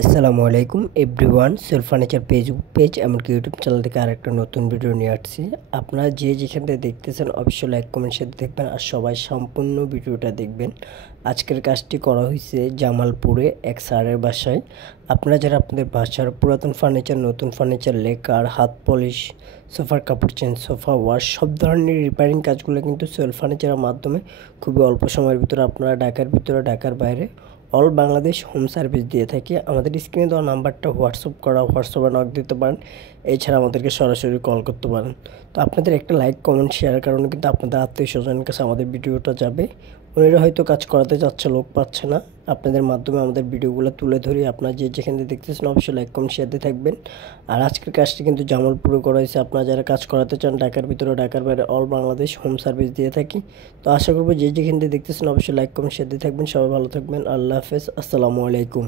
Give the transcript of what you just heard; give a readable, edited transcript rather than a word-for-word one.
আসসালামু আলাইকুম everyone. Self furniture page এমনকি ইউটিউব চ্যানেল থেকে আরেকটা নতুন ভিডিও নিয়ে আসছি। আপনারা যে যেখান থেকে দেখতেছেন অবশ্যই লাইক কমেন্ট শেয়ার দেখবেন আর সবাই সম্পূর্ণ ভিডিওটা দেখবেন। আজকের কাজটি করা হয়েছে জামালপুরে এক স্যারের বাসায়। আপনারা যারা আপনাদের বাসার পুরাতন ফার্নিচার, নতুন ফার্নিচার, লেকার, হাত পলিশ, সোফার কাপড় চেঞ্জ, সোফা ওয়াশ সব ধরনের রিপেয়ারিং কাজগুলো কিন্তু সেলফ ফার্নিচারের মাধ্যমে খুবই অল্প সময়ের ভিতরে আপনারা ঢাকার ভিতরে, ঢাকার বাইরে অল বাংলাদেশ হোম সার্ভিস দিয়ে থাকি। আমাদের স্ক্রিনে দেওয়া নাম্বারটা হোয়াটসঅ্যাপে নক দিতে পারেন। এছাড়া আমাদেরকে সরাসরি কল করতে পারেন। তো আপনাদের একটা লাইক কমেন্ট শেয়ারের কারণে কিন্তু আপনাদের আত্মীয় স্বজনের কাছে আমাদের ভিডিওটা যাবে। উনিরা হয়তো কাজ করাতে যাচ্ছে, লোক পাচ্ছে না। আপনাদের মাধ্যমে আমাদের ভিডিওগুলো তুলে ধরি। আপনারা যে যেখান থেকে দেখতেছেন অবশ্যই লাইক কমেন্ট শেয়ার দিয়ে থাকবেন। আর আজকের কাজটি কিন্তু জামালপুরে করা হয়েছে। আপনারা যারা কাজ করাতে চান ঢাকার ভিতরে, ঢাকার বাইরে অল বাংলাদেশ হোম সার্ভিস দিয়ে থাকি। তো আশা করবো যে যেখান থেকে দেখতেছেন অবশ্যই লাইক কমেন্ট শেয়ার দিয়ে থাকবেন। সবাই ভালো থাকবেন। আল্লাহ হাফেজ। আসসালামু আলাইকুম।